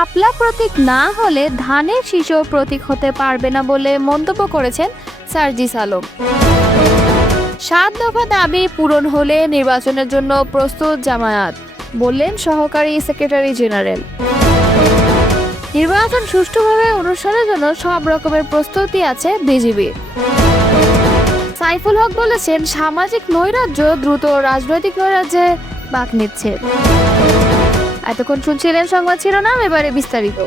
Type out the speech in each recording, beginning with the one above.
শাপলা প্রতীক না হলে ধানের শীষও প্রতীক হতে পারবে না বলে মন্তব্য করেছেন সার্জিস আলম। সাত দফা দাবি পূরণ হলে নির্বাচনের জন্য প্রস্তুত জামায়াত, বললেন সহকারী সেক্রেটারি জেনারেল। নির্বাচন সুষ্ঠুভাবে অনুষ্ঠানের জন্য সব রকমের প্রস্তুতি আছে বিজিবির সাইফুল হক বলেছেন, সামাজিক নৈরাজ্য দ্রুত রাজনৈতিক নৈরাজ্যে বাক নিচ্ছে। এতক্ষণ শুনছিলেন সংবাদ শিরোনাম, এবারে বিস্তারিত।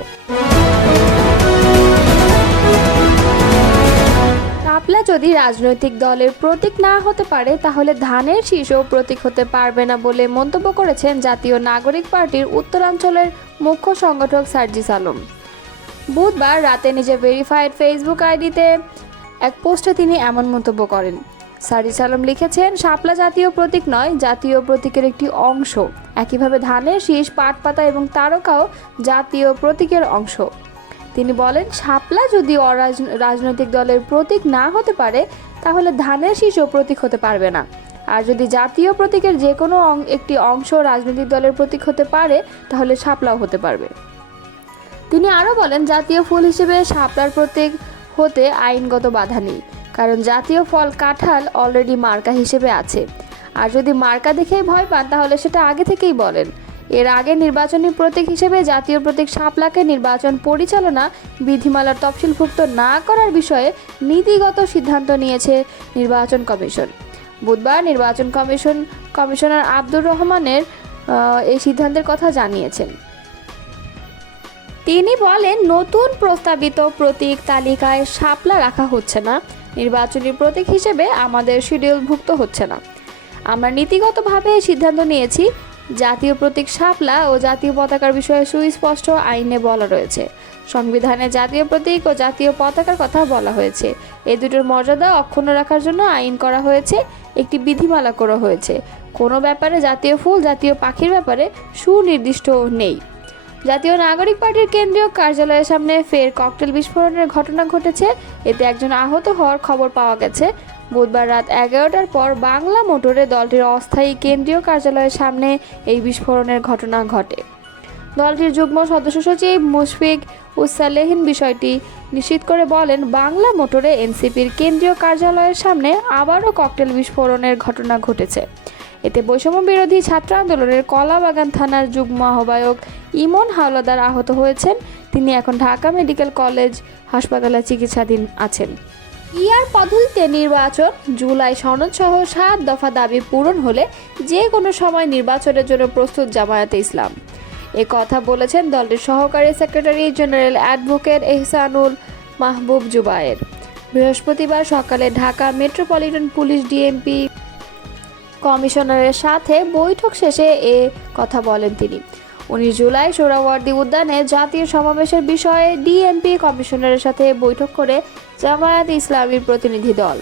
শাপলা যদি রাজনৈতিক দলের প্রতীক না হতে পারে, তাহলে ধানের শীষও প্রতীক হতে পারবে না বলে মন্তব্য করেছেন জাতীয় নাগরিক পার্টির উত্তরাঞ্চলের মুখ্য সংগঠক সার্জিস আলম। বুধবার রাতে নিজের ভেরিফাইড ফেসবুক আইডিতে এক পোস্টে তিনি এমন মন্তব্য করেন সার্জিস আলম লিখেছেন, শাপলা জাতীয় প্রতীক নয়, জাতীয় প্রতীকের একটি অংশ। একইভাবে ধানের শীষ পাট পাতা এবং তারকাও জাতীয় প্রতীকের অংশ। তিনি বলেন, শাপলা যদি অরাজ- রাজনৈতিক দলের প্রতীক না হতে পারে, তাহলে ধানের শীষও প্রতীক হতে পারবে না। আর যদি জাতীয় প্রতীকের যে কোনো একটি অংশ রাজনৈতিক দলের প্রতীক হতে পারে, তাহলে শাপলাও হতে পারবে। তিনি আরও বলেন, জাতীয় ফুল হিসেবে শাপলার প্রতীক হতে আইনগত বাধা নেই। কারণ জাতীয় ফল কাঁঠাল অলরেডি মার্কা হিসেবে আছে। আর যদি মার্কা দেখেই ভয় পান, তাহলে সেটা আগে থেকেই বলেন। এর আগে নির্বাচনী প্রতীক হিসেবে জাতীয় প্রতীক শাপলাকে নির্বাচন পরিচালনা বিধিমালার তফসিলভুক্ত না করার বিষয়ে নীতিগত সিদ্ধান্ত নিয়েছে নির্বাচন কমিশন। বুধবার নির্বাচন কমিশন, কমিশনার আব্দুর রহমানের এই সিদ্ধান্তের কথা জানিয়েছেন। তিনি বলেন, নতুন প্রস্তাবিত প্রতীক তালিকায় শাপলা রাখা হচ্ছে না। নির্বাচনী প্রতীক হিসেবে আমাদের শিডিউলভুক্ত হচ্ছে না। আমরা নীতিগতভাবে সিদ্ধান্ত নিয়েছি, জাতীয় প্রতীক শাপলা ও জাতীয় পতাকার বিষয়ে সুস্পষ্ট আইনে বলা রয়েছে। সংবিধানে জাতীয় প্রতীক ও জাতীয় পতাকার কথা বলা হয়েছে। এ দুটোর মর্যাদা অক্ষুণ্ণ রাখার জন্য আইন করা হয়েছে, একটি বিধিমালা করা হয়েছে। কোনো ব্যাপারে জাতীয় ফুল, জাতীয় পাখির ব্যাপারে সুনির্দিষ্ট নেই। জাতীয় নাগরিক পার্টির কেন্দ্রীয় কার্যালয়ের সামনে ফের ককটেল বিস্ফোরণের ঘটনা ঘটেছে। এতে একজন আহত হওয়ার খবর পাওয়া গেছে। বুধবার রাত এগারোটার পর বাংলা মোটরে দলটির অস্থায়ী কেন্দ্রীয় কার্যালয়ের সামনে এই বিস্ফোরণের ঘটনা ঘটে। দলটির যুগ্ম সদস্য সচিব মুশফিক উসালেহিন বিষয়টি নিশ্চিত করে বলেন, বাংলা মোটরে এনসিপির কেন্দ্রীয় কার্যালয়ের সামনে আবারও ককটেল বিস্ফোরণের ঘটনা ঘটেছে। এতে বৈষম্য বিরোধী ছাত্র আন্দোলনের কলাবাগান থানার যুগ্ম আহ্বায়ক ইমন হাওলাদার আহত হয়েছেন। তিনি এখন ঢাকা মেডিকেল কলেজ হাসপাতালে চিকিৎসাধীন আছেন। ইয়ার পদ্ধতিতে নির্বাচন জুলাই সনদ সহ সাত দফা দাবি পূরণ হলে যে কোনো সময় নির্বাচনের জন্য প্রস্তুত জামায়াতে ইসলাম। এ কথা বলেছেন দলটির সহকারী secretary general advocate Ehsanul Mahbub Zubayer. বৃহস্পতিবার সকালে ঢাকা মেট্রোপলিটন পুলিশ ডিএমপি কমিশনারের সাথে বৈঠক শেষে এ কথা বলেন তিনি। উনিশ জুলাই সোহরাওয়ার্দী উদ্যানে জাতীয় সমাবেশের বিষয়ে ডিএমপি কমিশনারের সাথে বৈঠক করে জামায়াত ইসলামীর প্রতিনিধি দল।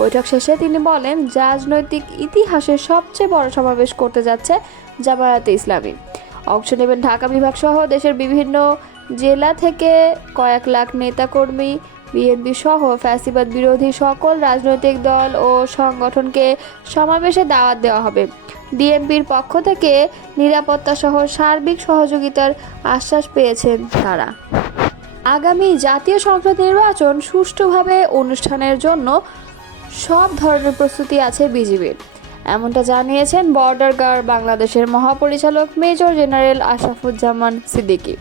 বৈঠক শেষে তিনি বলেন, রাজনৈতিক ইতিহাসের সবচেয়ে বড় সমাবেশ করতে যাচ্ছে জামায়াতে ইসলামী। অংশ নেবেন ঢাকা বিভাগ সহ দেশের বিভিন্ন জেলা থেকে কয়েক লাখ নেতাকর্মী বিএনপি সহ ফ্যাসিবাদ বিরোধী সকল রাজনৈতিক দল ও সংগঠনকে সমাবেশে দাওয়াত দেওয়া হবে। ডিএমপির পক্ষ থেকে নিরাপত্তা সহ সার্বিক সহযোগিতার আশ্বাস পেয়েছেন তারা। আগামী জাতীয় সংসদ নির্বাচন সুষ্ঠুভাবে অনুষ্ঠানের জন্য সব ধরনের প্রস্তুতি আছে বিজিবির। এমনটা জানিয়েছেন বর্ডার গার্ড বাংলাদেশের মহাপরিচালক মেজর জেনারেল আশরাফুজ্জামান সিদ্দিকী।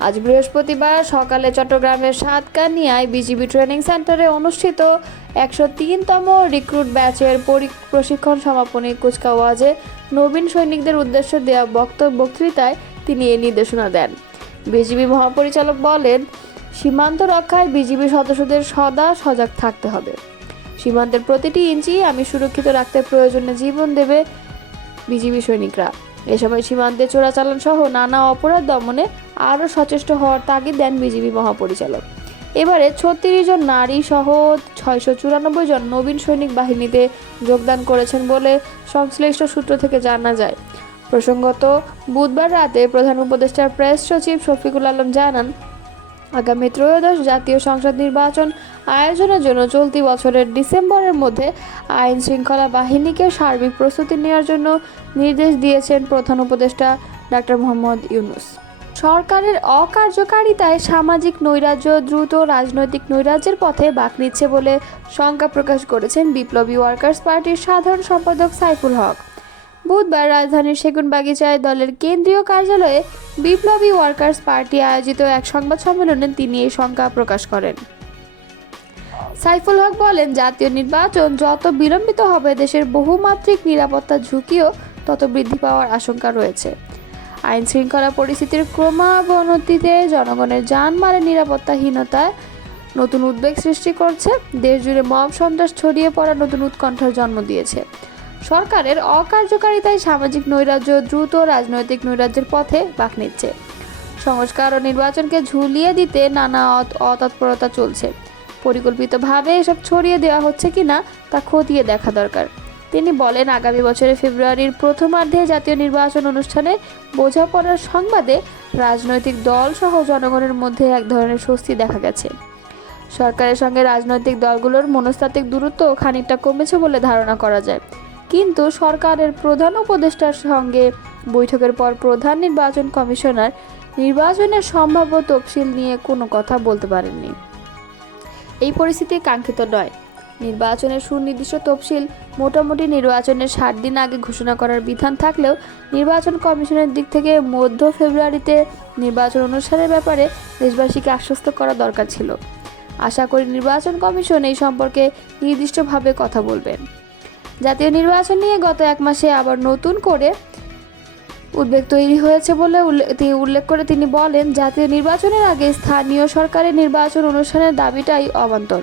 আজ বৃহস্পতিবার সকালে চট্টগ্রামের সাতকানিয়ায় বিজিবি ট্রেনিং সেন্টারে অনুষ্ঠিত একশো তিনতম রিক্রুট ব্যাচের পরি- প্রশিক্ষণ সমাপনী কুচকাওয়াজে নবীন সৈনিকদের উদ্দেশ্যে দেওয়া বক্তব্য বক্তৃতায় তিনি এই নির্দেশনা দেন। বিজিবি মহাপরিচালক বলেন, সীমান্ত রক্ষায় বিজিবি সদস্যদের সদা সজাগ থাকতে হবে। সীমান্তের প্রতিটি ইঞ্চি আমি সুরক্ষিত রাখতে প্রয়োজনে জীবন দেবে বিজিবি সৈনিকরা। এ সময় সীমান্তে চোরাচালান সহ নানা অপরাধ দমনে আরও সচেষ্ট হওয়ার তাগিদ দেন বিজিবি মহাপরিচালক। এবারে ছত্রিশ জন নারী সহ ছয়শো চুরানব্বই জন নবীন সৈনিক বাহিনীতে যোগদান করেছেন বলে সংশ্লিষ্ট সূত্র থেকে জানা যায়। প্রসঙ্গত, বুধবার রাতে প্রধান উপদেষ্টার প্রেস সচিব শফিকুল আলম জানান আগামী ত্রয়োদশ জাতীয় সংসদ নির্বাচন আয়োজনের জন্য চলতি বছরের ডিসেম্বরের মধ্যে আইন শৃঙ্খলা বাহিনীকে সার্বিক প্রস্তুতি নেওয়ার জন্য নির্দেশ দিয়েছেন প্রধান উপদেষ্টা ডাক্তার মোহাম্মদ ইউনুস। সরকারের অকার্যকারিতায় সামাজিক নৈরাজ্য, দ্রুত রাজনৈতিক নৈরাজ্যের পথে বাক নিচ্ছে বলে শঙ্কা প্রকাশ করেছেন বিপ্লবী ওয়ার্কার্স পার্টির সাধারণ সম্পাদক সাইফুল হক। বুধবার রাজধানীর সেগুনবাগিচায় দলের কেন্দ্রীয় কার্যালয়ে বিপ্লবী ওয়ার্কার্স পার্টি আয়োজিত এক সংবাদ সম্মেলনে তিনি এই শঙ্কা প্রকাশ করেন। সাইফুল হক বলেন, জাতীয় নির্বাচন যত বিলম্বিত হবে, দেশের বহুমাত্রিক নিরাপত্তা ঝুঁকিও তত বৃদ্ধি পাওয়ার আশঙ্কা রয়েছে। আইন শৃঙ্খলা পরিস্থিতির ক্রমাবনতিতে জনগণের যানমালের নিরাপত্তাহীনতায় নতুন উদ্বেগ সৃষ্টি করছে। দেশ জুড়ে মব সন্ত্রাস ছড়িয়ে পড়া নতুন উৎকণ্ঠার জন্ম দিয়েছে। সরকারের অকার্যকারিতায় সামাজিক নৈরাজ্য দ্রুত রাজনৈতিক নৈরাজ্যের পথে বাঁক নিচ্ছে। সংস্কার ও নির্বাচনকে ঝুলিয়ে দিতে নানা অত- অতৎপরতা চলছে। পরিকল্পিতভাবে এসব ছড়িয়ে দেওয়া হচ্ছে কিনা তা খতিয়ে দেখা দরকার। তিনি বলেন, আগামী বছরের ফেব্রুয়ারির প্রথমার্ধে জাতীয় নির্বাচন অনুষ্ঠানে বোঝাপড়ার সংবাদে রাজনৈতিক দল সহ জনগণের মধ্যে এক ধরনের স্বস্তি দেখা গেছে। সরকারের সঙ্গে রাজনৈতিক দলগুলোর মনস্তাত্ত্বিক দূরত্ব খানিকটা কমেছে বলে ধারণা করা যায়। কিন্তু সরকারের প্রধান উপদেষ্টার সঙ্গে বৈঠকের পর প্রধান নির্বাচন কমিশনার নির্বাচনের সম্ভাব্য তফসিল নিয়ে কোনো কথা বলতে পারেননি। এই পরিস্থিতি কাঙ্ক্ষিত নয়। নির্বাচনের সুনির্দিষ্ট তফসিল মোটামুটি নির্বাচনের ষাট দিন আগে ঘোষণা করার বিধান থাকলেও নির্বাচন কমিশনের দিক থেকে মধ্য ফেব্রুয়ারিতে নির্বাচন অনুষ্ঠানের ব্যাপারে দেশবাসীকে আশ্বস্ত করা দরকার ছিল। আশা করি নির্বাচন কমিশন এই সম্পর্কে নির্দিষ্টভাবে কথা বলবেন। জাতীয় নির্বাচন নিয়ে গত এক মাসে আবার নতুন করে উদ্বেগ তৈরি হয়েছে বলে উল্লেখ করে তিনি বলেন, জাতীয় নির্বাচনের আগে স্থানীয় সরকারের নির্বাচন অনুষ্ঠানের দাবিটাই অবান্তর।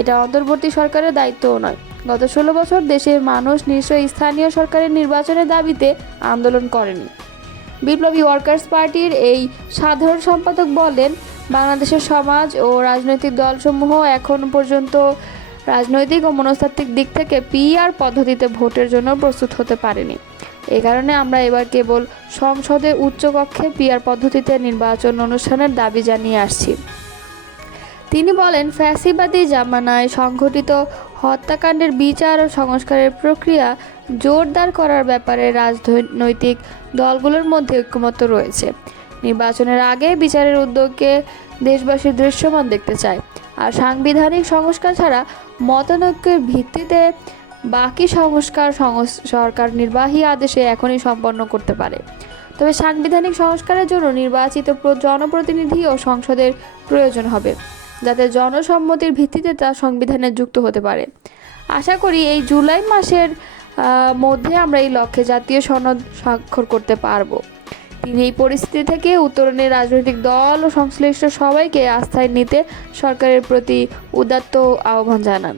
এটা অন্তর্বর্তী সরকারের দায়িত্বও নয়। গত ষোলো বছর দেশের মানুষ নিশ্চয়ই স্থানীয় সরকারের নির্বাচনের দাবিতে আন্দোলন করেনি। বিপ্লবী ওয়ার্কার্স পার্টির এই সাধারণ সম্পাদক বলেন, বাংলাদেশের সমাজ ও রাজনৈতিক দলসমূহ এখন পর্যন্ত রাজনৈতিক ও মনস্তাত্ত্বিক দিক থেকে পিআর পদ্ধতিতে ভোটের জন্য প্রস্তুত হতে পারেনি। এ কারণে আমরা এবার কেবল সংসদে উচ্চকক্ষে পিআর পদ্ধতিতে নির্বাচন অনুষ্ঠানের দাবি জানিয়ে আসছি। তিনি বলেন, ফ্যাসিবাদী জামানায় সংঘটিত হত্যাকাণ্ডের বিচার ও সংস্কারের প্রক্রিয়া জোরদার করার ব্যাপারে রাজনৈতিক দলগুলোর মধ্যে ঐক্যমত্য রয়েছে। নির্বাচনের আগে বিচারের উদ্যোগকে দেশবাসী দৃশ্যমান দেখতে চায়। আর সাংবিধানিক সংস্কার ছাড়া মতানৈক্যের ভিত্তিতে বাকি সংস্কার সংস- সরকার নির্বাহী আদেশে এখনই সম্পন্ন করতে পারে। তবে সাংবিধানিক সংস্কারের জন্য নির্বাচিত জনপ্রতিনিধি ও সংসদের প্রয়োজন হবে, যাতে জনসম্মতির ভিত্তিতে তা সংবিধানে যুক্ত হতে পারে। আশা করি এই জুলাই মাসের মধ্যে আমরা এই লক্ষ্যে জাতীয় সনদ স্বাক্ষর করতে পারব। তিনি এই পরিস্থিতি থেকে উত্তরণের রাজনৈতিক দল ও সংশ্লিষ্ট সবাইকে আস্থায় নিতে সরকারের প্রতি উদাত্ত আহ্বান জানান।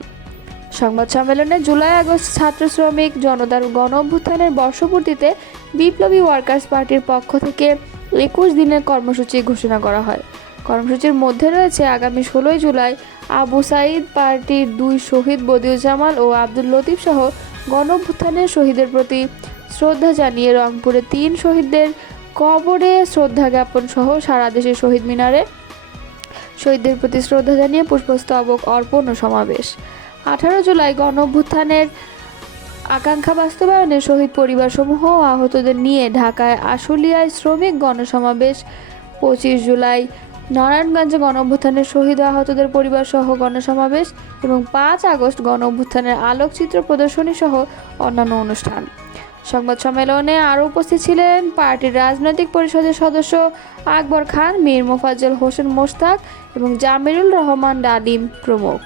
সংবাদ সম্মেলনে জুলাই আগস্ট ছাত্র শ্রমিক জনতার গণ অভ্যুত্থানের বর্ষপূর্তিতে বিপ্লবী ওয়ার্কার্স পার্টির পক্ষ থেকে একুশ দিনের কর্মসূচি ঘোষণা করা হয়। কর্মসূচির মধ্যে রয়েছে আগামী ষোলোই জুলাই আবু সাইদ পার্টির দুই শহীদ বদিউজ্জামাল ও আব্দুল লতিফ সহ গণ অভ্যুত্থানের শহীদের প্রতি শ্রদ্ধা জানিয়ে রংপুরে তিন শহীদদের কবরে শ্রদ্ধা জ্ঞাপন সহ সারা দেশের শহীদ মিনারে শহীদদের প্রতি শ্রদ্ধা জানিয়ে পুষ্পস্তবক অর্পণ ও সমাবেশ। আঠারো জুলাই গণ অভ্যুত্থানের আকাঙ্ক্ষা বাস্তবায়নে শহীদ পরিবারসমূহ আহতদের নিয়ে ঢাকায় আশুলিয়ায় শ্রমিক গণসমাবেশ, পঁচিশ জুলাই নারায়ণগঞ্জে গণ অভ্যুত্থানের শহীদ আহতদের পরিবার সহ গণসমাবেশ এবং পাঁচ আগস্ট গণ অভ্যুত্থানের আলোকচিত্র প্রদর্শনী সহ অন্যান্য অনুষ্ঠান। সংবাদ সম্মেলনে আরও উপস্থিত ছিলেন পার্টির রাজনৈতিক পরিষদের সদস্য আকবর খান, মীর মোফাজ্জল হোসেন মোস্তাক এবং জামিরুল রহমান ডালিম প্রমুখ।